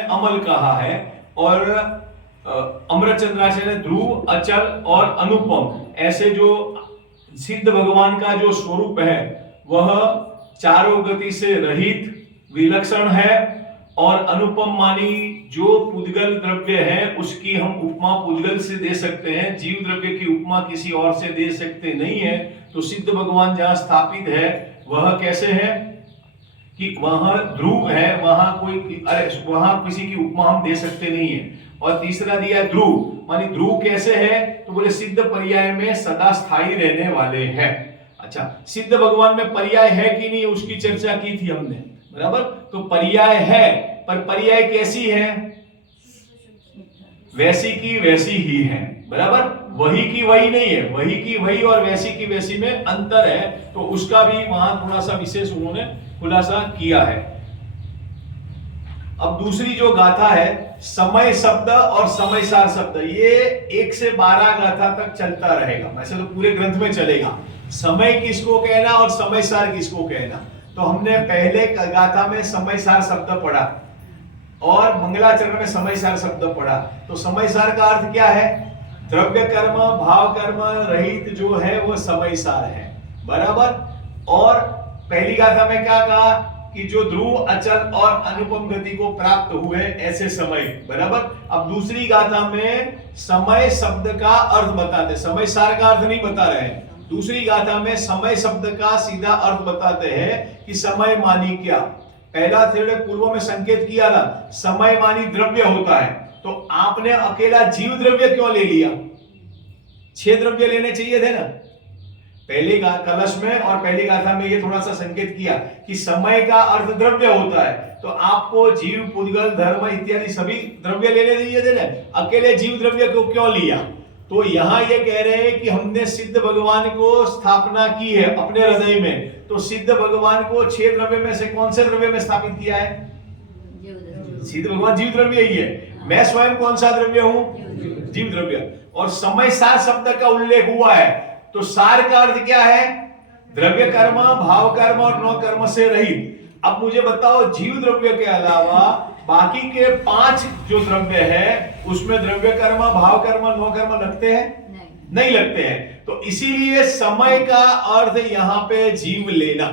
अमल कहा है और अमृतचंद्राचार्य ने ध्रुव, अचल और अनुपम ऐसे जो सिद्ध भगवान का जो स्वरूप है वह चारों गति से रहित विलक्षण है और अनुपम मानी जो पुद्गल द्रव्य है उसकी हम उपमा पुद्गल से दे सकते हैं, जीव द्रव्य की उपमा किसी और से दे सकते नहीं है। तो सिद्ध भगवान जहां स्थापित है वह कैसे है कि वहां ध्रुव है, वहां किसी की उपमा हम दे सकते नहीं है। और तीसरा दिया है ध्रुव, मानी ध्रुव कैसे है तो बोले सिद्ध पर्याय में सदा स्थायी रहने वाले हैं। अच्छा, सिद्ध भगवान में पर्याय है कि नहीं उसकी चर्चा की थी हमने, बराबर। तो पर्याय है, पर पर्याय कैसी है, वैसी की वैसी ही है, बराबर। वही की वही नहीं है, वही की वही और वैसी की वैसी में अंतर है। तो उसका भी वहां थोड़ा सा विशेष उन्होंने खुलासा किया है। अब दूसरी जो गाथा है समय शब्द और समय सार शब्द, ये 1 से 12 गाथा तक चलता रहेगा, वैसे तो पूरे ग्रंथ में चलेगा। समय किसको कहना और समय सार किसको कहना, तो हमने पहले गाथा में समय सार शब्द पढ़ा और मंगलाचरण में समय सार शब्द पढ़ा। तो समय सार का अर्थ क्या है, द्रव्य कर्म भाव कर्म रहित जो है वो समय सार है, बराबर। और पहली गाथा में क्या कहा कि जो ध्रुव, अचल और अनुपम गति को प्राप्त हुए ऐसे समय, बराबर। अब दूसरी गाथा में समय शब्द का अर्थ बताते, समय सार का अर्थ नहीं बता रहे हैं। दूसरी गाथा में समय शब्द का सीधा अर्थ बताते हैं कि समय मानी क्या। पहला थोड़े पूर्व में संकेत किया था, समय मानी द्रव्य होता है, तो आपने अकेला जीव द्रव्य क्यों ले लिया, 6 द्रव्य लेने चाहिए थे ना पहले कलश में। और पहली गाथा में ये थोड़ा सा संकेत किया कि समय का अर्थ द्रव्य होता है, तो आपको जीव, पुद्गल, धर्म इत्यादि सभी द्रव्य लेने चाहिए थे ना, अकेले जीव द्रव्य को क्यों लिया। तो यहां ये कह रहे हैं कि हमने सिद्ध भगवान को स्थापना की है अपने हृदय में, तो सिद्ध भगवान को 6 द्रव्य में से कौन से द्रव्य में स्थापित किया है, सिद्ध भगवान जीव द्रव्य ही है। मैं स्वयं कौन सा द्रव्य हूं, जीव द्रव्य। और समय सार शब्द का उल्लेख हुआ है, तो सार का अर्थ क्या है, द्रव्य कर्म, भाव कर्म और नौ कर्म से रहित। अब मुझे बताओ जीव द्रव्य के अलावा बाकी के 5 जो द्रव्य है उसमें द्रव्य कर्म, भाव कर्म, नौ कर्म लगते हैं, नहीं लगते हैं। तो इसीलिए समय का अर्थ यहां पे जीव लेना,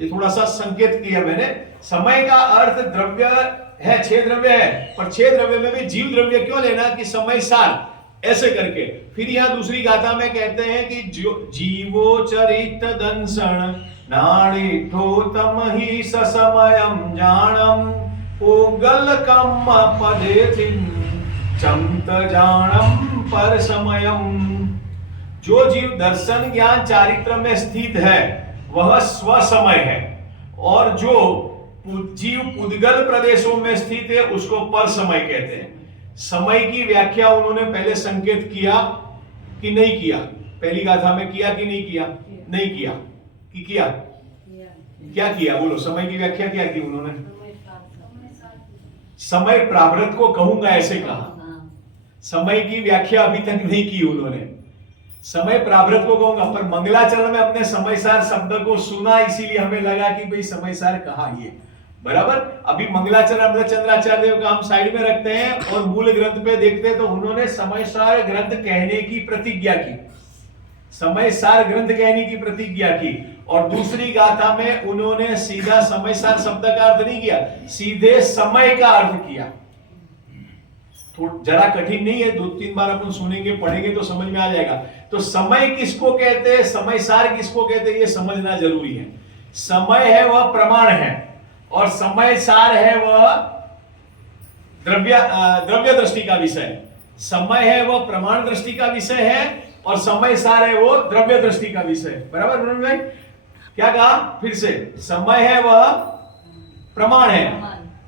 ये थोड़ा सा संकेत किया मैंने। समय का अर्थ द्रव्य है, 6 द्रव्य है, पर 6 द्रव्य में भी जीव द्रव्य क्यों लेना कि समय सार ऐसे करके। फिर यहां दूसरी गाथा में कहते हैं कि जीवो चरित दंसन नाड़िठोतम ही ससमयम जानम पुगल कम पदेथिन चमत जानम पर समयम। जो जीव दर्शन ज्ञान चारित्र में स्थित है वह स्वसमय है, और जो जीव पुद्गल प्रदेशों में स्थित है उसको पर समय कहते हैं। समय की व्याख्या उन्होंने पहले संकेत किया कि नहीं किया, पहली गाथा में किया कि नहीं किया, नहीं किया कि किया, क्या किया बोलो, समय की व्याख्या क्या की उन्होंने, समय प्रावृत को कहूंगा ऐसे कहा, समय की व्याख्या अभी तक नहीं की उन्होंने, समय प्रावृत को कहूंगा। पर मंगलाचरण में अपने समय सार शब्द को सुना, इसीलिए हमें लगा कि भाई समय सार कहा ये, बराबर। अभी मंगलाचरण अमृतचंद्राचार्य देव का हम साइड में रखते हैं और मूल ग्रंथ पे देखते हैं, तो उन्होंने समय सार ग्रंथ कहने की प्रतिज्ञा की, समय सार ग्रंथ कहने की प्रतिज्ञा की। और दूसरी गाथा में उन्होंने सीधा समय सार शब्द का अर्थ नहीं किया, सीधे समय का अर्थ किया। जरा कठिन नहीं है, 2-3 बार अपन सुनेंगे पढ़ेंगे तो समझ में आ जाएगा। तो समय किसको कहते हैं, समय सार किसको कहते हैं, ये समझना जरूरी है। समय है वह प्रमाण है और समय सार है वह द्रव्य दृष्टि का विषय। समय है वह प्रमाण दृष्टि का विषय है और समय सार है वो द्रव्य दृष्टि का विषय, बराबर भाई। क्या कहा फिर से, समय है वह प्रमाण है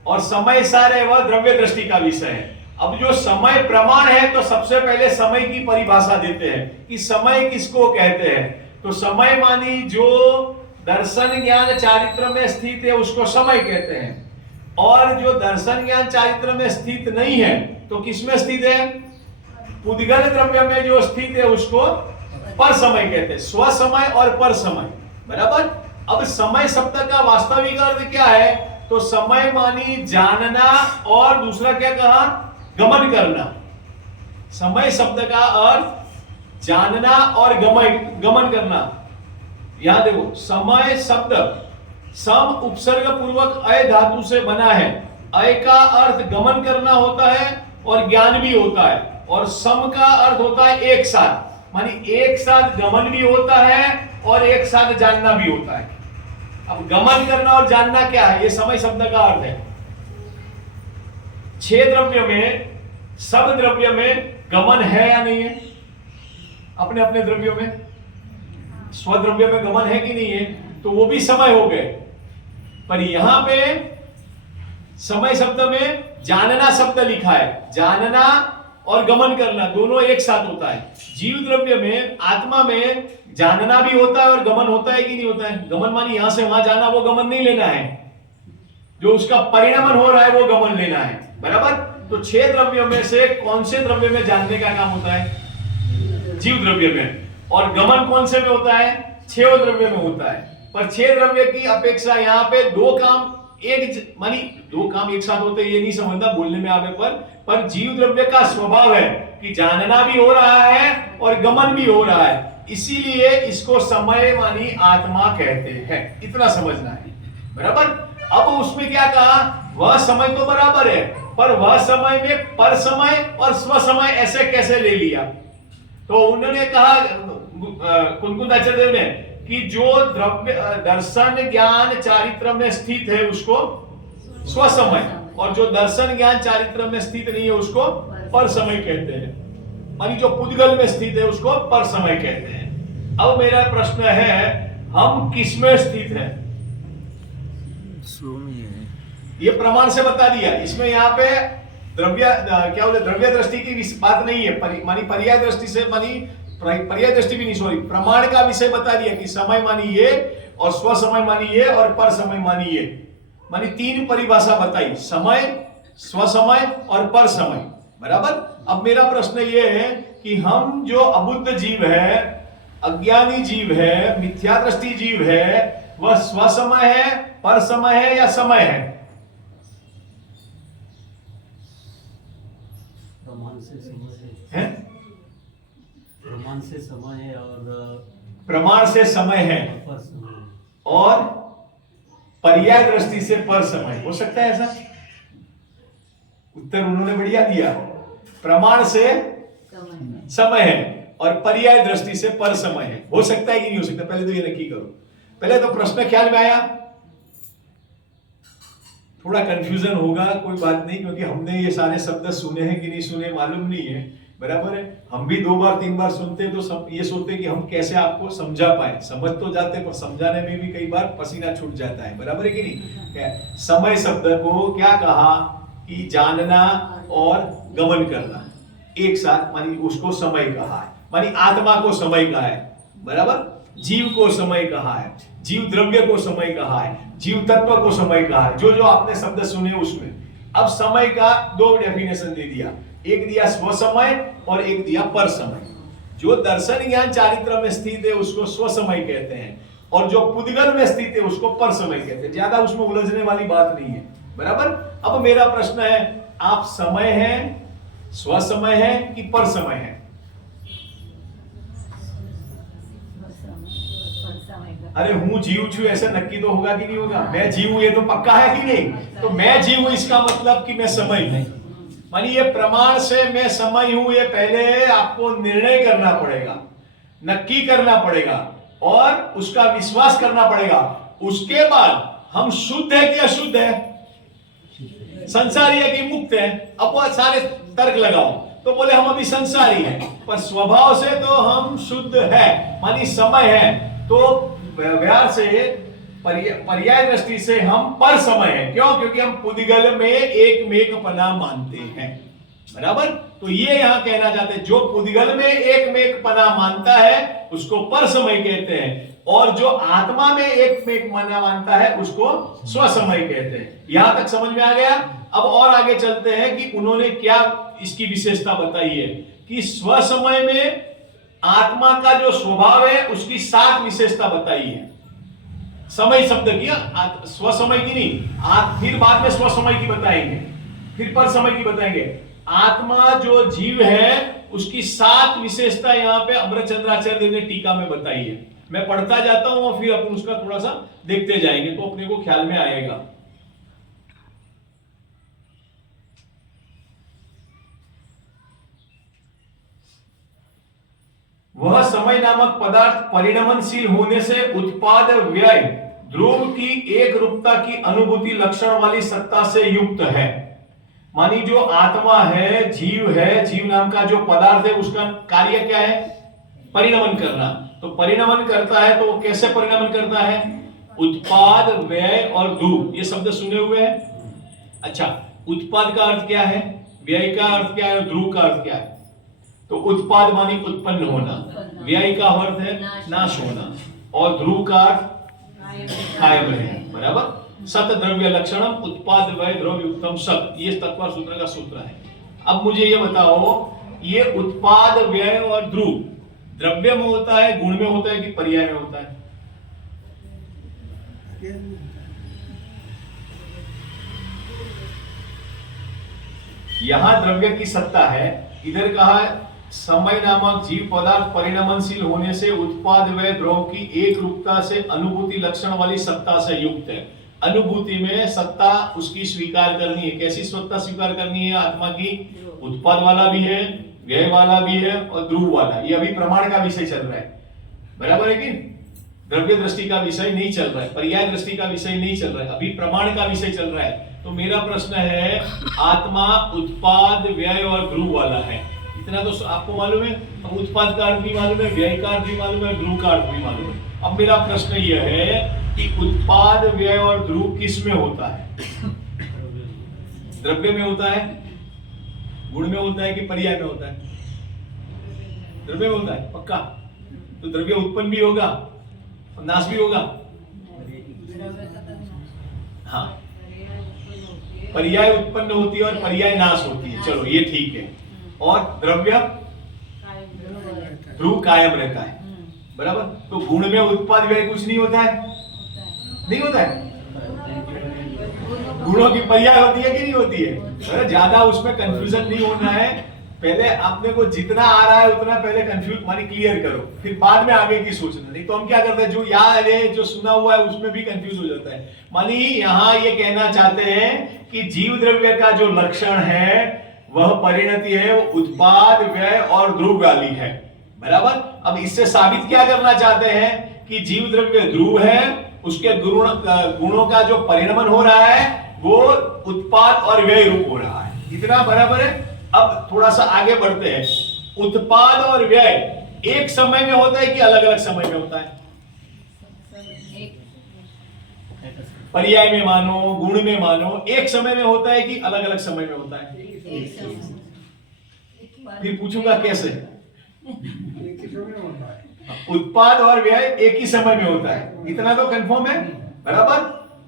और समय सार है वह द्रव्य दृष्टि का विषय है। अब जो समय प्रमाण है तो सबसे पहले समय की परिभाषा देते हैं कि समय किसको कहते हैं। तो समय मानी जो दर्शन ज्ञान चारित्र में स्थित है उसको समय कहते हैं, और जो दर्शन ज्ञान चारित्र में स्थित नहीं है तो किसमें स्थित है, पुद्गल द्रव्य में जो स्थित है उसको पर समय कहते हैं, स्वसमय और पर समय, बराबर। अब समय शब्द का वास्तविक अर्थ क्या है, तो समय मानी जानना और दूसरा क्या कहा, गमन करना। समय शब्द का अर्थ जानना और गमन करना। यहां देखो, समय शब्द सम उपसर्ग पूर्वक अय धातु से बना है। अय का अर्थ गमन करना होता है और ज्ञान भी होता है, और सम का अर्थ होता है एक साथ, मानी एक साथ गमन भी होता है और एक साथ जानना भी होता है। अब गमन करना और जानना क्या है, ये समय शब्द का अर्थ है। 6 द्रव्य में, सब द्रव्य में गमन है या नहीं है? अपने अपने द्रव्यों में, स्वद्रव्य में गमन है कि नहीं है? तो वो भी समय हो गए। पर यहां पे समय शब्द में जानना शब्द लिखा है। जानना और गमन करना दोनों एक साथ होता है। जीव द्रव्य में, आत्मा में जानना भी होता है और गमन होता है कि नहीं होता है? गमन मानी यहां से वहां जाना, वो गमन नहीं लेना है। जो उसका परिणमन हो रहा है वो गमन लेना है, बराबर। तो 6 द्रव्यों में से कौन से द्रव्य में जानने का काम होता है? जीव द्रव्य में। और गमन कौन से में होता है? 6 द्रव्य में होता है। पर 6 द्रव्य की अपेक्षा यहाँ पे 2 काम मानी 2 काम एक साथ होते, ये नहीं समझना बोलने में आवे पर जीव द्रव्य का स्वभाव है कि जानना भी हो रहा है और गमन भी हो रहा है, इसीलिए इसको समय मानी आत्मा कहते हैं। इतना समझना है, बराबर। अब उसमें क्या कहा, वह समय तो बराबर है, पर वह समय में पर समय और स्व समय ऐसे कैसे ले लिया? तो उन्होंने कहा, कुंकुद आचार्य देव ने, कि जो द्रव्य दर्शन ज्ञान चारित्र में स्थित है उसको स्व समय, और जो दर्शन ज्ञान चारित्र में स्थित नहीं है उसको पर समय कहते हैं। मानी जो पुद्गल में स्थित है उसको पर समय कहते हैं। अब मेरा प्रश्न है, हम किस में स्थित हैं? ये प्रमाण से बता दिया। इसमें यहाँ पे द्रव्य क्या बोले, द्रव्य दृष्टि की बात नहीं है, मानी पर्याय दृष्टि से, मानी पर्याय दृष्टि भी नहीं, सॉरी, प्रमाण का विषय बता दिया कि समय मानी ये, और स्व समय मानी ये, और पर समय मानी ये। मानी 3 परिभाषा बताई, समय, स्व समय और पर समय, बराबर। अब मेरा प्रश्न ये है कि हम जो अबुद्ध जीव है, अज्ञानी जीव है, मिथ्या दृष्टि जीव है, वह स्व समय है, पर समय है या समय है? प्रमाण से समय है? प्रमाण से समय है, और प्रमाण से समय है पर समय है, और पर्याय दृष्टि से पर समय। हो सकता है ऐसा? उत्तर उन्होंने बढ़िया दिया। प्रमाण से समय है और पर्याय दृष्टि से पर समय है। हो सकता है कि नहीं हो सकता? पहले तो ये नक्की करो। पहले तो प्रश्न ख्याल में आया? थोड़ा कंफ्यूजन होगा, कोई बात नहीं, क्योंकि हमने ये सारे शब्द सुने हैं कि नहीं सुने मालूम नहीं है, बराबर है। हम भी 2 बार 3 बार सुनते तो सब ये सोचते कि हम कैसे आपको समझा पाए। समझ तो जाते, पर समझाने में भी कई बार पसीना छूट जाता है, बराबर है कि नहीं? समय शब्द को क्या कहा कि जानना और गमन करना एक साथ, मानी उसको समय कहा है। मानी आत्मा को समय कहा है, बराबर। जीव को समय कहा है, जीव द्रव्य को समय कहा है, जीव तत्व को समय कहा है, जो जो आपने शब्द सुने उसमें। अब समय का 2 डेफिनेशन दे दिया, एक दिया स्व समय और एक दिया पर समय। जो दर्शन ज्ञान चारित्र में स्थित है उसको स्व समय कहते हैं, और जो पुद्गल में स्थित है उसको पर समय कहते हैं। ज्यादा उसमें उलझने वाली बात नहीं है, बराबर। अब मेरा प्रश्न है, आप समय है, स्व समय है कि पर समय है? अरे हूं जीव छू ऐसा नक्की तो होगा कि नहीं होगा? मैं जीव हूं ये तो पक्का है कि नहीं? तो मैं जीव हूं इसका मतलब कि मैं समय हूं। मानी ये प्रमाण से मैं समय हूं, ये पहले आपको निर्णय करना पड़ेगा, नक्की करना पड़ेगा और उसका विश्वास करना पड़ेगा। उसके बाद हम शुद्ध है कि अशुद्ध है, संसारी है कि मुक्त है। अब वो सारे तर्क लगाओ तो बोले हम अभी संसारी हैं, पर स्वभाव से तो हम शुद्ध है, मानी समय है। तो व्यवहार से पर्याय दृष्टि से हम पर समय है। क्यों? क्योंकि हम पुद्गल में एक मेकपना मानते हैं, बराबर। तो ये यहां कहना चाहते हैं, जो पुद्गल में एक मेकपना मानता है उसको पर समय कहते हैं, और जो आत्मा में एक मेकपना मानता है उसको स्व समय कहते हैं। यहां तक समझ में आ गया? अब और आगे चलते हैं कि उन्होंने क्या इसकी विशेषता बताई है कि स्व समय में आत्मा का जो स्वभाव है उसकी 7 विशेषता बताई है। समय शब्द की, स्वसमय की नहीं, फिर बाद में स्वसमय की बताएंगे, फिर पर समय की बताएंगे। आत्मा जो जीव है उसकी 7 विशेषता यहाँ पे अमरचंद्राचार्य देव ने टीका में बताई है। मैं पढ़ता जाता हूं और फिर अपन उसका थोड़ा सा देखते जाएंगे तो अपने को ख्याल में आएगा। वह समय नामक पदार्थ परिणमनशील होने से उत्पाद व्यय ध्रुव की एक रूपता की अनुभूति लक्षण वाली सत्ता से युक्त है। मानी जो आत्मा है, जीव नाम का जो पदार्थ है, उसका कार्य क्या है? परिणमन करना। तो परिणमन करता है तो वो कैसे परिणमन करता है? उत्पाद, व्यय और ध्रुव, ये शब्द सुने हुए हैं। अच्छा, उत्पाद का अर्थ क्या है, व्यय का अर्थ क्या है, ध्रुव का अर्थ क्या है? तो उत्पाद मानी उत्पन्न होना, व्यय का अर्थ है नाश होना, और ध्रुव का अर्थ कायम रहना। बराबर। सत द्रव्य लक्षणम उत्पाद व्यय द्रव्य युक्तम सत, ये तत्व सूत्र का सूत्र है। अब मुझे ये बताओ, ये उत्पाद, व्यय और ध्रुव द्रव्य में होता है, गुण में होता है कि पर्याय में होता है? यहां द्रव्य की सत्ता है, इधर कहा समय नामक जीव पदार्थ परिणमनशील होने से उत्पाद व्यय द्रव की एक रूपता से अनुभूति लक्षण वाली सत्ता से युक्त है। अनुभूति में सत्ता उसकी स्वीकार करनी है। कैसी सत्ता स्वीकार करनी है आत्मा की? उत्पाद वाला भी है, व्यय वाला भी है और ध्रुव वाला। ये अभी प्रमाण का विषय चल रहा है, बराबर है कि? द्रव्य दृष्टि का विषय नहीं चल रहा है, पर्याय दृष्टि का विषय नहीं चल रहा है, अभी प्रमाण का विषय चल रहा है। तो मेरा प्रश्न है, आत्मा उत्पाद, व्यय और ध्रुव वाला है, इतना तो आपको मालूम है। अब उत्पाद का अर्थ भी मालूम है, व्यय का अर्थ भी मालूम है, ध्रुव का अर्थ भी मालूम है। अब मेरा प्रश्न यह है कि उत्पाद, व्यय और ध्रुव किस में होता है? द्रव्य में होता है, गुण में होता है कि पर्याय में होता है? द्रव्य में होता है, पक्का। तो द्रव्य उत्पन्न भी होगा और नाश भी होगा। हाँ, पर्याय उत्पन्न होती है और पर्याय नाश होती है, चलो ये ठीक है। और द्रव्य ध्रुव कायम रहता है, बराबर। तो गुण में उत्पाद व्यय कुछ नहीं होता है, नहीं होता है। गुणों की पर्याय होती है कि नहीं होती है? ज्यादा उसमें कंफ्यूजन नहीं होना है। पहले आपने को जितना आ रहा है उतना पहले कंफ्यूज मानी क्लियर करो, फिर बाद में आगे की सोचना। नहीं तो हम क्या करते हैं, जो याद है, जो सुना हुआ है, उसमें भी कंफ्यूज हो जाता है। मानी यहाँ ये कहना चाहते हैं कि जीव द्रव्य का जो लक्षण है वह परिणति है, वो उत्पाद, व्यय और ध्रुव वाली है, बराबर। अब इससे साबित क्या करना चाहते हैं कि जीव द्रव्य ध्रुव है, उसके गुणों का जो परिणमन हो रहा है वो उत्पाद और व्यय रूप हो रहा है। इतना बराबर है। अब थोड़ा सा आगे बढ़ते हैं। उत्पाद और व्यय एक समय में होता है कि अलग अलग समय में होता है? पर्याय में मानो, गुण में मानो, एक समय में होता है कि अलग अलग समय में होता है? फिर पूछूंगा कैसे? उत्पाद और व्यय एक ही समय में होता है, इतना तो कंफर्म है, बराबर।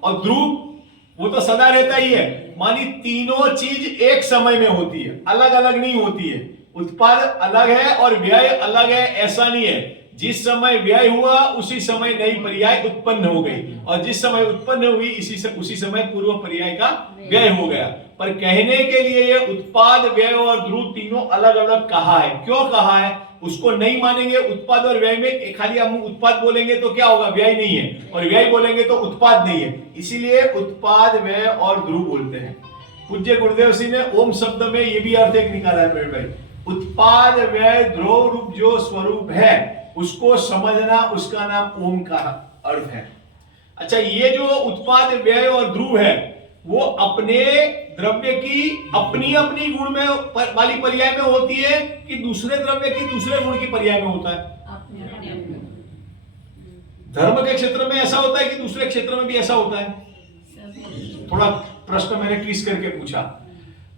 और ध्रुव वो तो सदा रहता ही है। मानी तीनों चीज एक समय में होती है, अलग अलग नहीं होती है। उत्पाद अलग है और व्यय अलग है, ऐसा नहीं है। जिस समय व्यय हुआ उसी समय नई पर्याय उत्पन्न हो गई, और जिस समय उत्पन्न हुई उसी समय पूर्व पर्याय का व्यय हो गया। पर कहने के लिए ये उत्पाद, व्यय और ध्रुव तीनों अलग अलग कहा है। क्यों कहा है उसको नहीं मानेंगे। उत्पाद और व्यय में खाली हम उत्पाद बोलेंगे तो क्या होगा, व्यय नहीं है, और व्यय बोलेंगे तो उत्पाद नहीं है, इसीलिए उत्पाद, व्यय और ध्रुव बोलते हैं। पूज्य गुरुदेव सिंह ने ओम शब्द में ये भी अर्थ एक निकाला है मेरे भाई। उत्पाद, व्यय, ध्रुव रूप जो स्वरूप है उसको समझना, उसका नाम ओम का अर्थ है। अच्छा, ये जो उत्पाद, व्यय और ध्रुव है वो अपने द्रव्य की अपनी अपनी गुण में वाली पर्याय में होती है कि दूसरे द्रव्य की दूसरे गुण की पर्याय में होता है? धर्म के क्षेत्र में ऐसा होता है कि दूसरे क्षेत्र में भी ऐसा होता है? थोड़ा प्रश्न मैंने ट्विस्ट करके पूछा।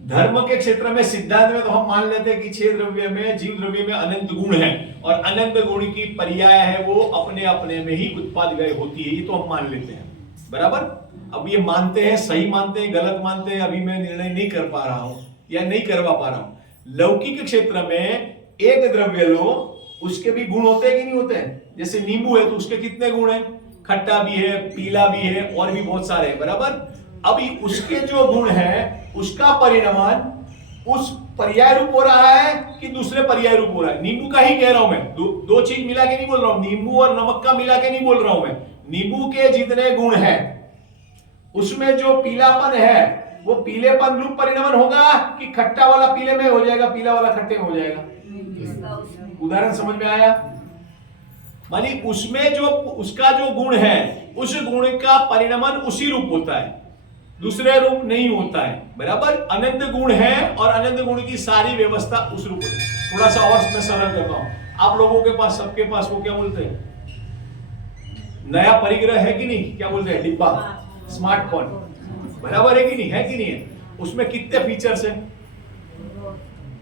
धर्म के क्षेत्र में सिद्धांत में तो हम मान लेते हैं कि 6 द्रव्य में, जीव द्रव्य में अनंत गुण है, और अनंत गुण की पर्याय है वो अपने अपने में ही उत्पाद व्यय होती है, ये तो हम मान लेते हैं, बराबर। अब ये मानते हैं, सही मानते हैं, गलत मानते हैं, अभी मैं निर्णय नहीं कर पा रहा हूं या नहीं करवा पा रहा हूं। लौकिक क्षेत्र में एक द्रव्य लो, उसके भी गुण होते हैं कि नहीं होते हैं? जैसे नींबू है तो उसके कितने गुण हैं? खट्टा भी है, पीला भी है, और भी बहुत सारे हैं, बराबर। अभी उसके जो गुण है उसका परिणमन उस पर्याय रूप हो रहा है कि दूसरे पर्याय रूप हो रहा है। नींबू का ही कह रहा हूं मैं, दो चीज मिला के नहीं बोल रहा हूं, नींबू और नमक का मिला के नहीं बोल रहा हूं मैं। नींबू के जितने गुण हैं उसमें जो पीलापन है वो पीलेपन रूप परिणमन होगा कि खट्टा वाला पीले में हो जाएगा, पीला वाला खट्टे में हो जाएगा। उदाहरण समझ में आया? मानी उसमें जो उसका जो गुण है उस गुण का परिणमन उसी रूप होता है, दूसरे रूप नहीं होता है, बराबर। अनंत गुण है और अनंत गुण की सारी व्यवस्था उस रूप होती है। थोड़ा सा और मैं सरल करता हूं। आप लोगों के पास, सबके पास वो क्या बोलते हैं, नया परिग्रह है कि नहीं, क्या बोलते हैं, डिब्बा, स्मार्टफोन, बराबर है कि नहीं, है कि नहीं है? उसमें कितने फीचर्स हैं?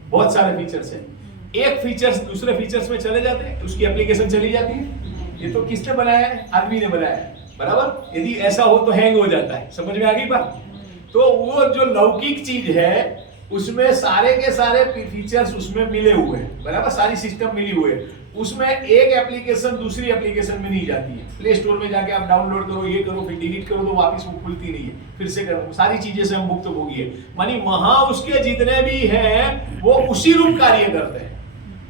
बहुत सारे फीचर्स हैं। एक फीचर्स दूसरे फीचर्स में चले जाते हैं, उसकी एप्लीकेशन चली जाती है। ये तो किसने बनाया है? आदमी ने बनाया है, बराबर। यदि ऐसा हो तो हैंग हो जाता है। समझ में आ गई बात? तो वो जो लौकिक चीज है उसमें सारे के सारे फीचर्स उसमें मिले हुए हैं, बराबर, सारी सिस्टम मिली हुई है। उसमें एक एप्लीकेशन दूसरी एप्लीकेशन में नहीं जाती है। प्ले स्टोर में जाके आप डाउनलोड करो, ये करो, फिर डिलीट करो, तो वापस वो खुलती नहीं है, फिर से करो, सारी चीजें से हम मुक्त होगी है। मानी वहां उसके जितने भी हैं वो उसी रूप कार्य करते हैं।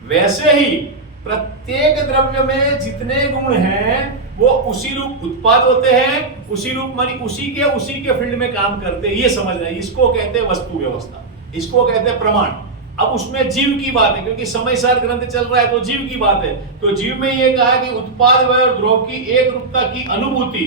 वैसे ही प्रत्येक द्रव्य में जितने गुण हैं वो उसी रूप उत्पाद होते हैं, उसी रूप मानी उसी के फील्ड में काम करते हैं। ये समझना है। इसको कहते हैं वस्तु व्यवस्था, इसको कहते हैं प्रमाण। अब उसमें जीव की बात है, क्योंकि समय सार ग्रंथ चल रहा है तो जीव की बात है। तो जीव में ये कहा कि उत्पाद व द्रव की एक रूपता की अनुभूति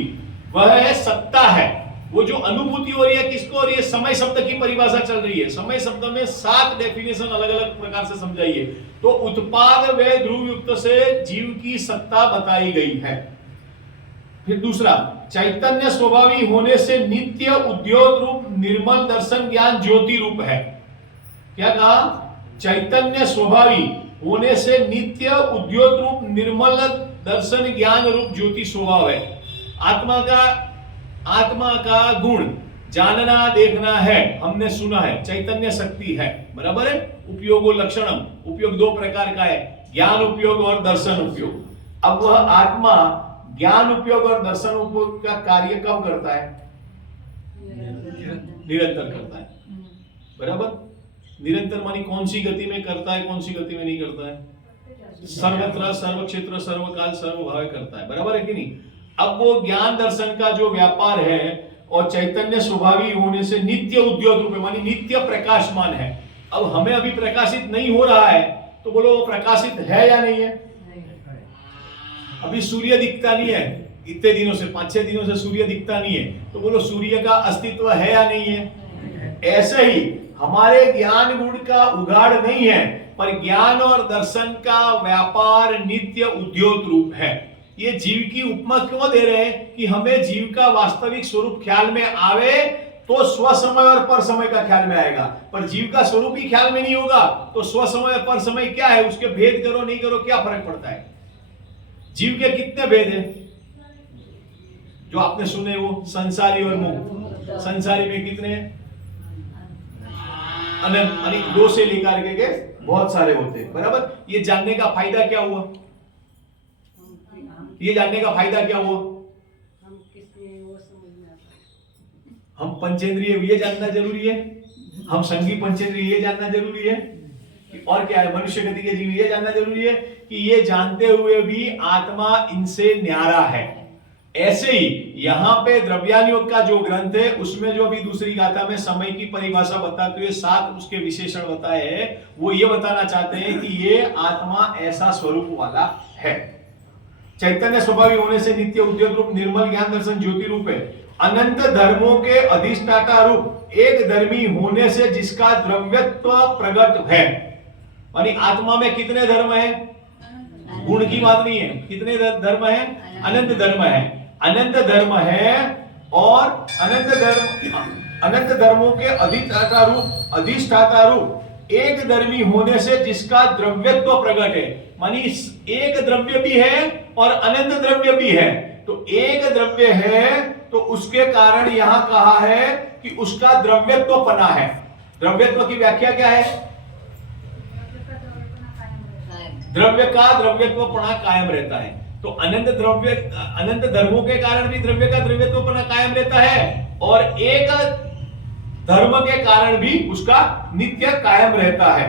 वह है सत्ता है। वो जो अनुभूति हो रही है किसको हो रही है? समय शब्द की परिभाषा चल रही है। समय शब्द में 7 डेफिनेशन अलग अलग प्रकार से समझाइए। तो उत्पाद व ध्रुव युक्त से जीव की सत्ता बताई गई है। फिर दूसरा, चैतन्य स्वभावी होने से नित्य उद्योग रूप निर्मल दर्शन ज्ञान ज्योति रूप है। क्या कहा? चैतन्य स्वभावी होने से नित्य उद्योग रूप निर्मल दर्शन ज्ञान रूप ज्योति स्वभाव है। आत्मा का गुण जानना देखना है, हमने सुना है, चैतन्य शक्ति है, बराबर है। उपयोगो लक्षणम, उपयोग 2 प्रकार का है, ज्ञान उपयोग और दर्शन उपयोग। अब वह आत्मा ज्ञान उपयोग और दर्शन उपयोग का कार्य कब करता है? निरंतर करता है, बराबर। निरंतर मानी कौन सी गति में करता है, कौन सी गति में नहीं करता है? सर्वत्र, सर्व क्षेत्र, सर्वकाल, सर्वभाव करता है, बराबर है कि नहीं? अब वो ज्ञान दर्शन का जो व्यापार है और चैतन्य स्वभावी होने से नित्य उद्योग रूप मानी नित्य प्रकाशमान है। अब हमें अभी प्रकाशित नहीं हो रहा है तो बोलो वो प्रकाशित है या नहीं है? अभी सूर्य दिखता नहीं है, इतने दिनों से 5-6 दिनों से सूर्य दिखता नहीं है, तो बोलो सूर्य का अस्तित्व है या नहीं है? ऐसे ही हमारे ज्ञान गुण का उगाड़ नहीं है, पर ज्ञान और दर्शन का व्यापार नित्य उद्योग रूप है। ये जीव की उपमा क्यों दे रहे हैं कि हमें जीव का वास्तविक स्वरूप ख्याल में आवे तो स्व समय और पर समय का ख्याल में आएगा, पर जीव का स्वरूप ही ख्याल में नहीं होगा तो स्व समय और पर समय क्या है, उसके भेद करो नहीं करो क्या फर्क पड़ता है? जीव के कितने भेद हैं जो आपने सुने? वो संसारी और मुक्त। संसारी में कितने हैं? अनंत, यानी 2 से लेकर के बहुत सारे होते हैं, बराबर। ये जानने का फायदा क्या हुआ? ये जानने का फायदा क्या हुआ? हम पंचेंद्रिय ये जानना जरूरी है, हम संगी पंचेंद्रिय ये जानना जरूरी है, और क्या है मनुष्य गति के जीव ये जानना जरूरी है कि ये जानते हुए भी आत्मा इनसे न्यारा है। ऐसे ही यहां पे द्रव्यानुयोग का जो ग्रंथ है उसमें जो अभी दूसरी गाथा में समय की परिभाषा बताते हुए 7 उसके विशेषण बताए हैं, वो ये बताना चाहते हैं कि ये आत्मा ऐसा स्वरूप वाला है। चैतन्य स्वभावी होने से नित्य उद्योग रूप निर्मल ज्ञान दर्शन ज्योति रूप है। अनंत धर्मों के अधिष्ठाता रूप एक धर्मी होने से जिसका द्रव्यत्व प्रकट है। यानी आत्मा में कितने धर्म है? गुण की बात नहीं है, कितने धर्म है? अनंत धर्म है, अनंत धर्म है। और अनंत धर्मों के अधिष्ठाता रूप एक धर्मी होने से जिसका द्रव्यत्व प्रकट है। मानी एक द्रव्य भी है और अनंत द्रव्य भी है। तो एक द्रव्य है तो उसके कारण यहां कहा है कि उसका द्रव्यत्व पना है। द्रव्यत्व की व्याख्या क्या है? द्रव्य का द्रव्यत्व पना कायम रहता है। तो अनंत द्रव्य, अनंत धर्मों के कारण भी द्रव्य का द्रव्यत्वपना कायम रहता है और एक धर्म के कारण भी उसका नित्य कायम रहता है।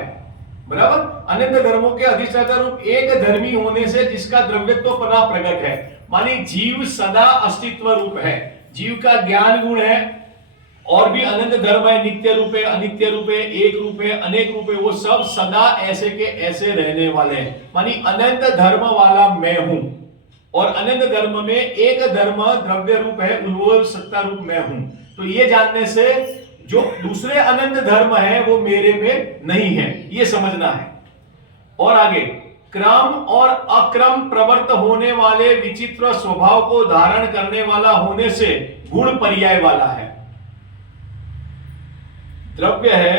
बराबर। अनंत धर्मों के अधिष्ठाता रूप एक धर्मी होने से जिसका द्रव्यत्वपना प्रकट है, मानी जीव सदा अस्तित्व रूप है, जीव का ज्ञान गुण है और भी अनंत धर्म है, नित्य रूप है, अनित्य रूप है, एक रूप है, अनेक रूप है, वो सब सदा ऐसे के ऐसे रहने वाले हैं। मानी अनंत धर्म वाला मैं हूं और अनंत धर्म में एक धर्म द्रव्य रूप है, उन्मूल सत्ता रूप मैं हूं। तो ये जानने से जो दूसरे अनंत धर्म है वो मेरे में नहीं है, ये समझना है। और आगे, क्रम और अक्रम प्रवृत्त होने वाले विचित्र स्वभाव को धारण करने वाला होने से गुण पर्याय वाला है। द्रव्य है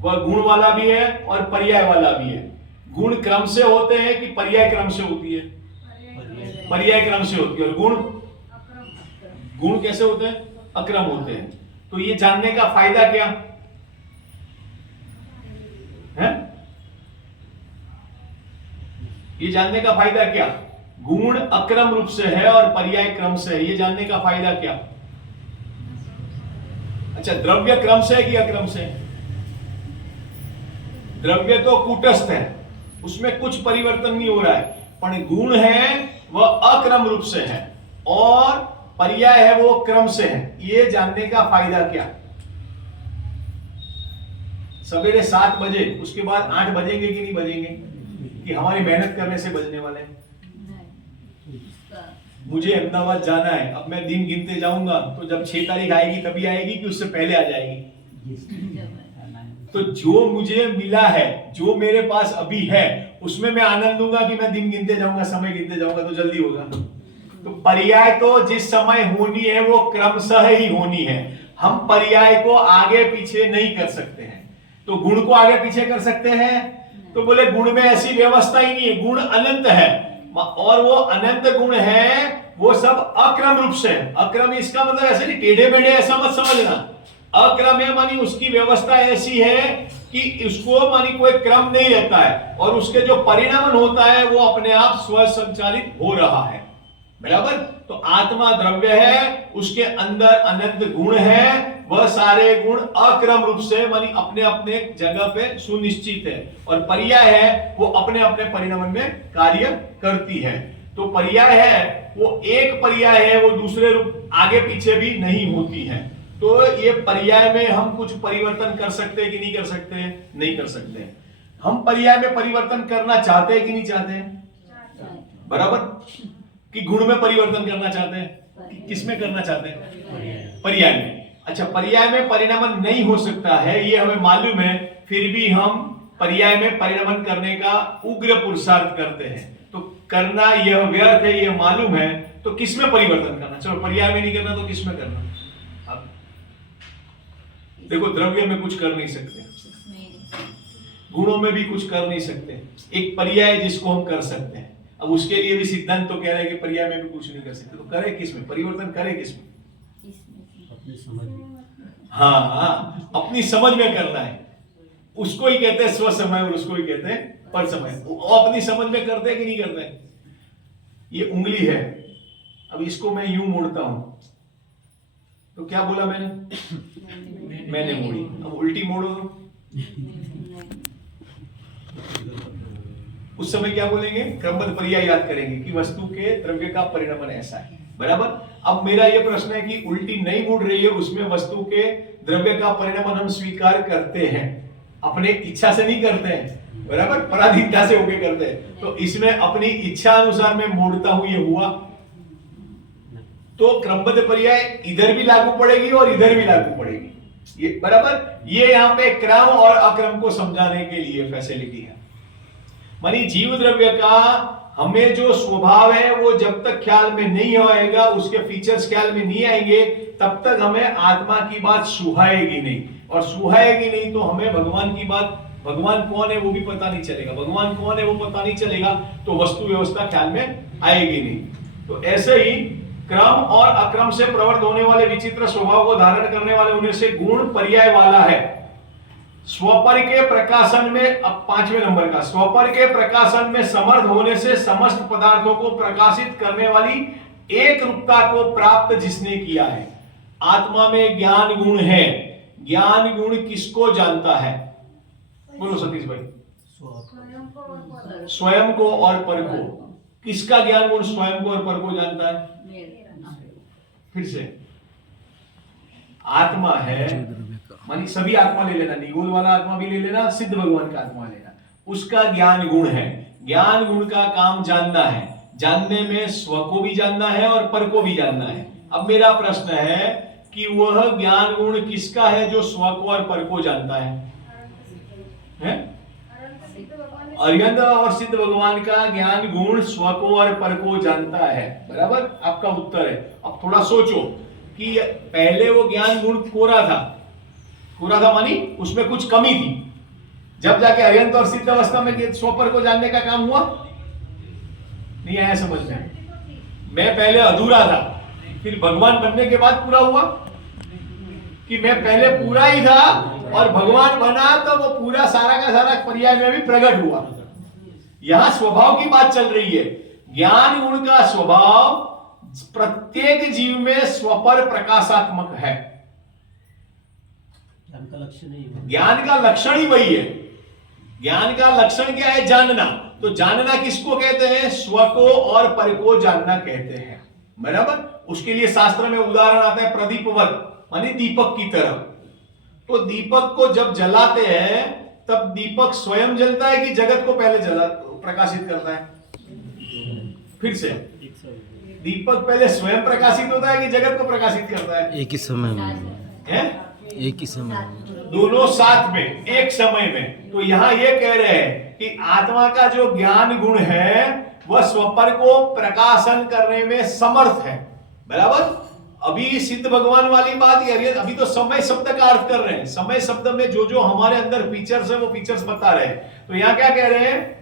वह गुण वाला भी है और पर्याय वाला भी है। गुण क्रम से होते हैं कि पर्याय क्रम से होती है? पर्याय क्रम से होती है। और गुण कैसे होते हैं? अक्रम होते हैं। तो ये जानने का फायदा क्या है? ये जानने का फायदा क्या? गुण अक्रम रूप से है और पर्याय क्रम से है, ये जानने का फायदा क्या? अच्छा, द्रव्य क्रम से है कि अक्रम से? द्रव्य तो कूटस्थ है, उसमें कुछ परिवर्तन नहीं हो रहा है, पर गुण है वह अक्रम रूप से है और पर्याय है वो क्रम से है। ये जानने का फायदा क्या? सवेरे 7 बजे उसके बाद 8 बजेंगे कि नहीं बजेंगे? कि हमारी मेहनत करने से बजने वाले हैं? मुझे अहमदाबाद जाना है, अब मैं दिन गिनते जाऊंगा तो जब 6 तारीख आएगी तभी आएगी कि उससे पहले आ जाएगी? तो जो मुझे मिला है, जो मेरे पास अभी है, उसमें मैं आनंद लूंगा कि मैं दिन गिनते जाऊंगा, समय गिनते जाऊंगा तो जल्दी होगा। तो पर्याय तो जिस समय होनी है वो क्रमशः ही होनी है, हम पर्याय को आगे पीछे नहीं कर सकते हैं। तो गुण को आगे पीछे कर सकते हैं? तो बोले गुण में ऐसी व्यवस्था ही नहीं है, गुण अनंत है और वो अनंत गुण है वो सब अक्रम रूप से है। अक्रम इसका मतलब ऐसे नहीं टेढ़े मेढ़े ऐसा मत समझना। अक्रम है मानी उसकी व्यवस्था ऐसी है कि उसको मानी कोई क्रम नहीं रहता है और उसके जो परिणाम होता है वो अपने आप स्व संचालित हो रहा है। बराबर। तो आत्मा द्रव्य है, उसके अंदर अनंत गुण है, वह सारे गुण अक्रम रूप से मानी अपने अपने जगह पे सुनिश्चित है और पर्याय है वो अपने अपने परिणाम में कार्य करती है। तो पर्याय है वो एक पर्याय है, वो दूसरे रूप आगे पीछे भी नहीं होती है। तो ये पर्याय में हम कुछ परिवर्तन कर सकते हैं कि नहीं कर सकते हैं? नहीं कर सकते हैं। हम पर्याय में परिवर्तन करना चाहते हैं कि नहीं चाहते हैं? बराबर। कि गुण में परिवर्तन करना चाहते हैं? किसमें करना चाहते हैं? पर्याय में। अच्छा, पर्याय में परिणामन नहीं हो सकता है ये हमें मालूम है, फिर भी हम पर्याय में परिणामन करने का उग्र पुरुषार्थ करते हैं। तो करना यह व्यर्थ है ये मालूम है, तो किसमें परिवर्तन करना? चलो पर्याय में नहीं करना तो किसमें करना? अब देखो, द्रव्य में कुछ कर नहीं सकते, गुणों में भी कुछ कर नहीं सकते, एक पर्याय जिसको हम कर सकते हैं। अब उसके लिए भी सिद्धांत तो कह रहे हैं कि पर्याय में भी कुछ नहीं कर सकते, तो करे किसमें परिवर्तन? करे किसमें? अपनी समझ में। हाँ, अपनी समझ में करना है। उसको ही कहते हैं स्व समय और उसको ही कहते हैं पर समय। वो अपनी समझ में करते हैं कि नहीं करते हैं? ये उंगली है, अब इसको मैं यूं मोड़ता हूं तो क्या बोला मैंने? मैंने मोड़ी। अब उल्टी मोड़ो तो उस समय क्या बोलेंगे? क्रमबद्ध पर्याय याद करेंगे कि वस्तु के द्रव्य का परिणामन ऐसा है। बराबर। अब मेरा यह प्रश्न है कि उल्टी नहीं मुड़ रही है, उसमें वस्तु के द्रव्य का परिणामन हम स्वीकार करते हैं, अपने इच्छा से नहीं करते हैं। बराबर। पराधीनता से होके करते हैं। तो इसमें अपनी इच्छा अनुसार मैं मोड़ता हूं, ये हुआ तो क्रमबद्ध पर्याय इधर भी लागू पड़ेगी और इधर भी लागू पड़ेगी। ये बराबर। ये यहां पे क्रम और अक्रम को समझाने के लिए फैसिलिटी है। मानी जीव द्रव्य का हमें जो स्वभाव है वो जब तक ख्याल में नहीं आएगा, उसके फीचर्स ख्याल में नहीं आएंगे, तब तक हमें आत्मा की बात सुहाएगी नहीं, और सुहाएगी नहीं तो हमें भगवान की बात, भगवान कौन है वो भी पता नहीं चलेगा, भगवान कौन है वो पता नहीं चलेगा, तो वस्तु व्यवस्था ख्याल में आएगी नहीं। तो ऐसे ही क्रम और अक्रम से प्रवृत्त होने वाले विचित्र स्वभाव को धारण करने वाले होने से गुण पर्याय वाला है। स्वपर के प्रकाशन में, अब 5वें नंबर का, स्वपर के प्रकाशन में समर्थ होने से समस्त पदार्थों को प्रकाशित करने वाली एक रूपता को प्राप्त जिसने किया है। आत्मा में ज्ञान गुण है, ज्ञान गुण किसको जानता है? बोलो सतीश भाई। स्वयं को और पर को। किसका ज्ञान गुण स्वयं को और पर को जानता है? फिर से, आत्मा है, मानी सभी आत्मा ले लेना, निगोल वाला आत्मा भी ले लेना, सिद्ध भगवान का आत्मा लेना, उसका ज्ञान गुण है। ज्ञान गुण का काम जानना है, जानने में स्व को भी जानना है और पर को भी जानना है। अब मेरा प्रश्न है कि वह ज्ञान गुण किसका है जो स्व को और पर को जानता है? अरिहंत और सिद्ध भगवान का ज्ञान गुण स्व को और पर को जानता है। बराबर, आपका उत्तर है। अब थोड़ा सोचो कि पहले वो ज्ञान गुण कोरा था मानी उसमें कुछ कमी थी, जब जाके अरिहंत और सिद्ध अवस्था में स्व पर को जानने का काम हुआ, नहीं आया समझ में? मैं पहले अधूरा था, फिर भगवान बनने के बाद पूरा हुआ, कि मैं पहले पूरा ही था और भगवान बना तो वो पूरा सारा का सारा पर्याय में भी प्रकट हुआ। यहां स्वभाव की बात चल रही है। ज्ञान गुण का स्वभाव प्रत्येक जीव में स्वपर प्रकाशात्मक है। ज्ञान का लक्षण ही वही है। ज्ञान का लक्षण क्या है? जानना। तो जानना किसको कहते हैं? स्व को और पर को जानना कहते हैं। बराबर, उसके लिए शास्त्र में उदाहरण आता है प्रदीपवत, मानी दीपक की तरह। तो दीपक को जब जलाते हैं तब दीपक स्वयं जलता है कि जगत को पहले प्रकाशित करता है? फिर से, दीपक पहले स्वयं प्रकाशित होता है कि जगत को प्रकाशित करता है? एक ही समय में है? एक ही समय में, दोनों साथ में, एक समय में। तो यहां ये कह रहे हैं कि आत्मा का जो ज्ञान गुण है वह स्वपर को प्रकाशन करने में समर्थ है। बराबर, अभी सिद्ध भगवान वाली बात ही है। अभी तो समय शब्द का अर्थ कर रहे हैं। समय शब्द में जो जो हमारे अंदर फीचर्स है वो फीचर्स बता रहे हैं। तो यहां क्या कह रहे हैं?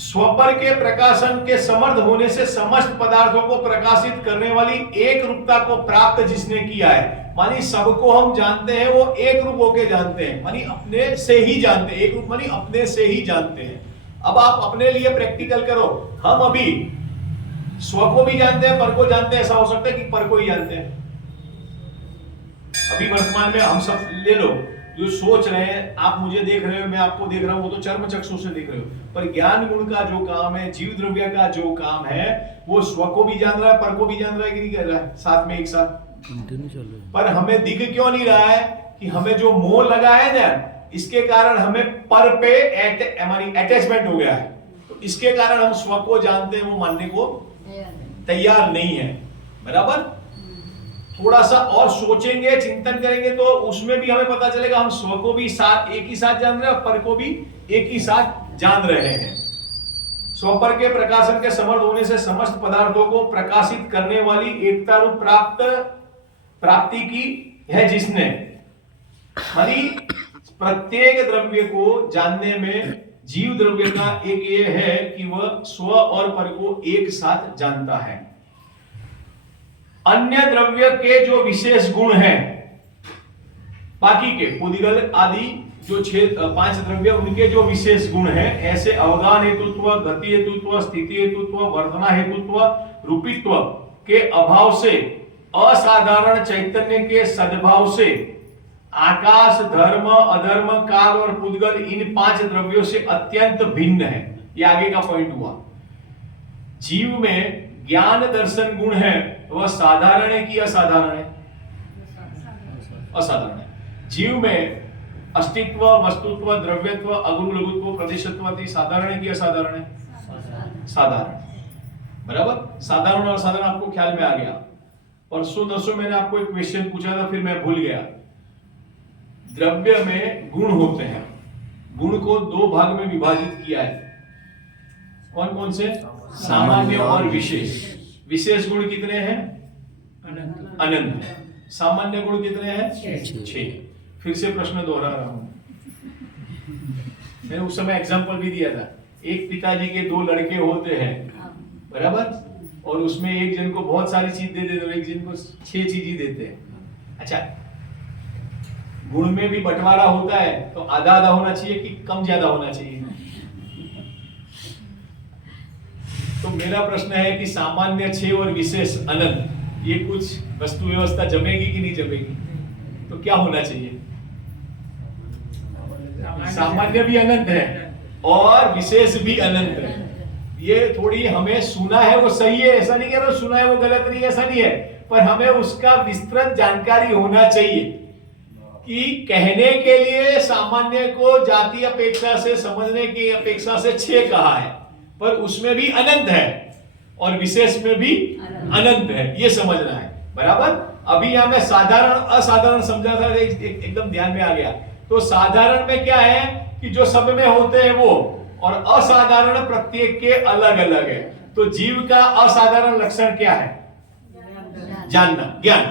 स्वपर के प्रकाशन के समर्थ होने से समस्त पदार्थों को प्रकाशित करने वाली एक रूपता को प्राप्त जिसने किया है। मानी सबको हम जानते हैं, वो एक रूप होके जानते हैं, मानी अपने से ही जानते हैं। एक रूप मानी अपने से ही जानते हैं। अब आप अपने लिए प्रैक्टिकल करो। हम अभी स्व को भी जानते हैं, पर को जानते हैं। ऐसा हो सकता है कि पर को ही जानते हैं। अभी वर्तमान में हम सब ले लो, जो सोच रहे हैं, आप मुझे देख रहे हो, मैं आपको देख रहा हूं, वो तो चर्म चक्षु से देख रहे हो। पर ज्ञान गुण का जो काम है, जीव द्रव्य का जो काम है, वो स्व को भी जान रहा है, पर को भी जान रहा है कि नहीं कर रहा है? साथ में, एक साथ कंटिन्यू चल रहा है। पर हमें दिख क्यों नहीं रहा है? कि हमें जो मोह लगा है ना, इसके कारण हमें पर पे हमारी अटैचमेंट हो गया है। तो इसके कारण हम स्व को जानते हैं, वो मानने को तैयार नहीं है। बराबर, थोड़ा सा और सोचेंगे, चिंतन करेंगे तो उसमें भी हमें पता चलेगा हम स्व को भी साथ एक ही साथ जान रहे हैं और पर को भी एक ही साथ जान रहे हैं। स्वपर के प्रकाशन के समर्थ होने से समस्त पदार्थों को प्रकाशित करने वाली एकता रूप प्राप्ति की है जिसने, मानी प्रत्येक द्रव्य को जानने में जीव द्रव्य का एक ये है कि वह स्व और पर को एक साथ जानता है। अन्य द्रव्य के जो विशेष गुण हैं, बाकी के पुद्गल आदि जो 5 द्रव्य, उनके जो विशेष गुण हैं, ऐसे अवगान हेतुत्व, गति हेतुत्व, स्थिति हेतुत्व, वर्तना हेतुत्व, रूपित्व के अभाव से, असाधारण चैतन्य के सद्भाव से, आकाश, धर्म, अधर्म, काल और पुद्गल इन 5 द्रव्यों से अत्यंत भिन्न है। ये आगे का पॉइंट हुआ। जीव में ज्ञान दर्शन गुण है, वह साधारण है कि असाधारण है? असाधारण है। जीव में अस्तित्व, वस्तुत्व, द्रव्यत्व, अगुरु लघुत्व, प्रदेशत्व आदि साधारण है कि असाधारण है? साधारण। बराबर, साधारण और असाधारण आपको ख्याल में आ गया। परसों नरसों मैंने आपको एक क्वेश्चन पूछा था, फिर मैं भूल गया। द्रव्य में गुण होते हैं, गुण को 2 भाग में विभाजित किया है। कौन कौन से? सामान्य और विशेष। विशेष गुण कितने हैं? अनंत। सामान्य गुण कितने हैं? 6। फिर से प्रश्न दोहरा रहा हूं। मैंने उस समय एग्जांपल भी दिया था। एक पिताजी के 2 लड़के होते हैं, बराबर, और उसमें एक जन को बहुत सारी चीज दे देते हैं, एक जन को 6 चीज ही देते हैं। अच्छा, गुण में भी बंटवारा होता है तो आधा आधा होना चाहिए कि कम ज्यादा होना चाहिए? तो मेरा प्रश्न है कि सामान्य 6 और विशेष अनंत, ये कुछ वस्तु व्यवस्था जमेगी कि नहीं जमेगी? तो क्या होना चाहिए? सामान्य भी अनंत है और विशेष भी अनंत है। ये थोड़ी हमें सुना है वो सही है, ऐसा नहीं कह रहा सुना है वो गलत नहीं है, ऐसा नहीं है, पर हमें उसका विस्तृत जानकारी होना चाहिए कि कहने के लिए सामान्य को जाति अपेक्षा से समझने की अपेक्षा से 6 कहा है, पर उसमें भी अनंत है और विशेष में भी अनंत है, ये समझना है। बराबर? अभी यहां मैं साधारण असाधारण समझा था, एकदम ध्यान में आ गया। तो साधारण में क्या है कि जो सब में होते हैं वो, और असाधारण प्रत्येक के अलग अलग है। तो जीव का असाधारण लक्षण क्या है? जानना, ज्ञान।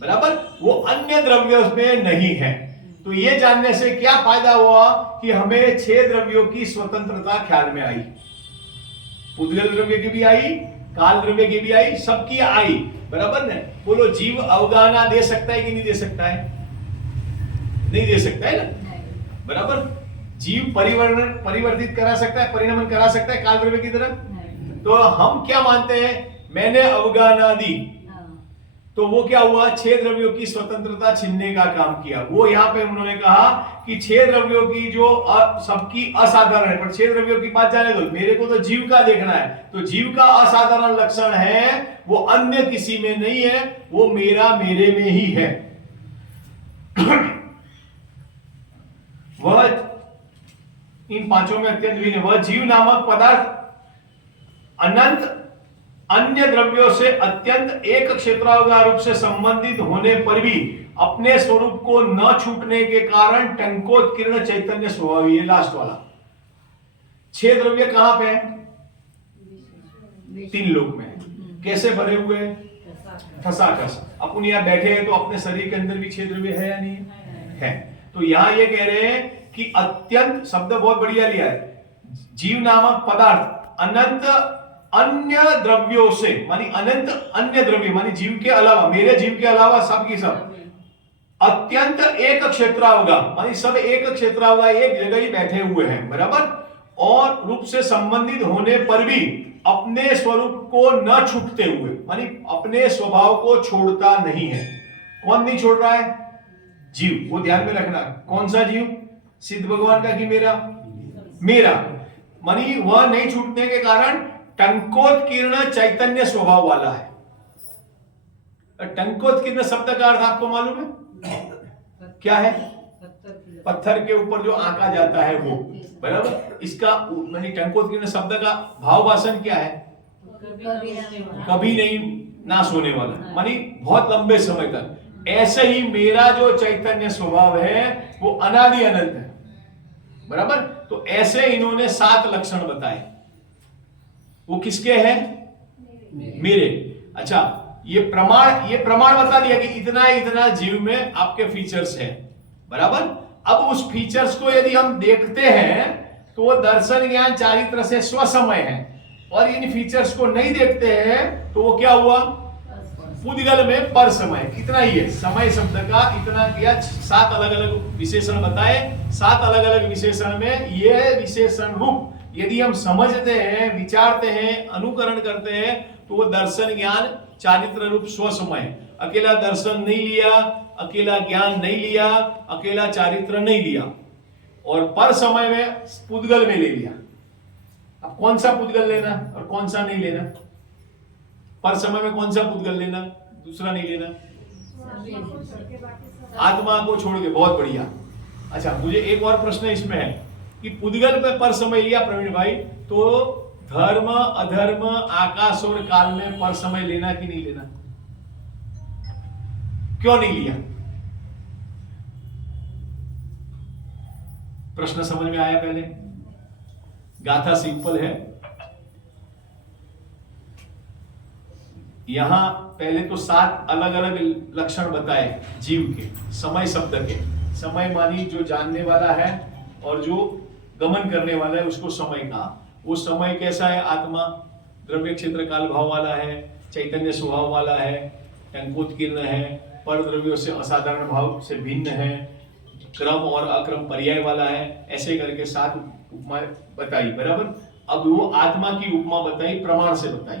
बराबर? वो अन्य द्रव्यों में नहीं है। तो ये जानने से क्या फायदा हुआ कि हमें 6 द्रव्यों की स्वतंत्रता ख्याल में आई। पुद्गल द्रव्य की भी आई, काल द्रव्य की भी आई, सबकी आई। बराबर ना? बोलो, जीव अवगाहना दे सकता है कि नहीं दे सकता है? नहीं दे सकता है ना? बराबर? जीव परिवर्तित करा सकता है, परिणमन करा सकता है काल द्रव्य की तरह? तो हम क्या मानते हैं? मैंने अवगाहना दी तो वो क्या हुआ? 6 द्रव्यों की स्वतंत्रता छीनने का काम किया। वो यहां पे उन्होंने कहा कि 6 द्रव्यों की जो सबकी असाधारण है, पर 6 द्रव्यों की बात जाने दो, मेरे को तो जीव का देखना है। तो जीव का असाधारण लक्षण है, वो अन्य किसी में नहीं है, वो मेरा मेरे में ही है। वह इन पांचों में अत्यंत भिन्न है। वह जीव नामक पदार्थ अनंत अन्य द्रव्यों से अत्यंत एक क्षेत्रावगाह रूप से संबंधित होने पर भी अपने स्वरूप को न छूटने के कारण टंकोत्कीर्ण चैतन्य स्वभाव, ये लास्ट वाला। 6 द्रव्य कहां पे है? 3 लोक में। कैसे भरे हुए हैं? ठसाठस। अपन यहां बैठे हैं तो अपने शरीर के अंदर भी 6 द्रव्य है या नहीं है? तो यहां ये कह रहे हैं कि अत्यंत, शब्द बहुत बढ़िया लिया है, जीव नामक पदार्थ अनंत अन्य द्रव्यों से, मानी अनंत अन्य द्रव्य, मानी जीव के अलावा, मेरे जीव के अलावा सब की सब, अत्यंत एक क्षेत्रावगाह, मानी सब एक क्षेत्रावगाह, एक जगह ही बैठे हुए हैं। बराबर? और रूप से संबंधित होने पर भी अपने स्वरूप को न छूटते हुए, मानी अपने स्वभाव को छोड़ता नहीं है। कौन नहीं छोड़ रहा है? जीव। वो ध्यान में रखना। कौन सा जीव? सिद्ध भगवान का कि मेरा? मेरा। मानी वह नहीं छूटने के कारण टंकोत्कीर्ण चैतन्य स्वभाव वाला है। टंकोत्कीर्ण शब्द का अर्थ आपको मालूम है क्या है? पत्थर के ऊपर जो आंका जाता है वो। बराबर? इसका मानी टंकोत्कीर्ण शब्द का भाव भाषण क्या है? कभी नहीं नाश होने वाला, मानी बहुत लंबे समय तक। ऐसे ही मेरा जो चैतन्य स्वभाव है वो अनादि अनंत है। बराबर? तो ऐसे इन्होंने 7 लक्षण बताए। वो किसके हैं? मेरे। अच्छा, ये प्रमाण बता दिया कि इतना इतना जीव में आपके फीचर्स है। बराबर? अब उस फीचर्स को यदि हम देखते हैं तो वो दर्शन ज्ञान चारित्र से स्वसमय है, और इन फीचर्स को नहीं देखते हैं तो वो क्या हुआ? पुद्गल में पर समय। कितना ही है? समय शब्द का इतना किया। 7 अलग अलग विशेषण बताए। 7 अलग अलग विशेषण में ये विशेषण रूप यदि हम समझते हैं, विचारते हैं, अनुकरण करते हैं तो वो दर्शन ज्ञान चारित्र रूप स्वसमय। अकेला दर्शन नहीं लिया, अकेला ज्ञान नहीं लिया, अकेला चारित्र नहीं लिया, और पर समय में पुद्गल में ले लिया। अब कौन सा पुद्गल लेना और कौन सा नहीं लेना? पर समय में कौन सा पुद्गल लेना, दूसरा नहीं लेना? आत्मा को छोड़ के। बहुत बढ़िया। अच्छा, मुझे एक और प्रश्न इसमें है कि पुद्गल पे पर समय लिया प्रवीण भाई, तो धर्म अधर्म आकाश और काल में पर समय लेना कि नहीं लेना? क्यों नहीं लिया? प्रश्न समझ में आया? पहले गाथा सिंपल है। यहां पहले तो 7 अलग अलग लक्षण बताए जीव के, समय शब्द के। समय मानी जो जानने वाला है और जो गमन करने वाला है उसको समय कहा। वो समय कैसा है? आत्मा द्रव्य क्षेत्र काल भाव वाला है, चैतन्य स्वभाव वाला है, टंकोत्कीर्ण है, पर द्रव्यों से असाधारण भाव से भिन्न है, क्रम और अक्रम पर्याय वाला है, ऐसे करके 7 उपमाएं बताई, बराबर। अब वो आत्मा की उपमा बताई, प्रमाण से बताई।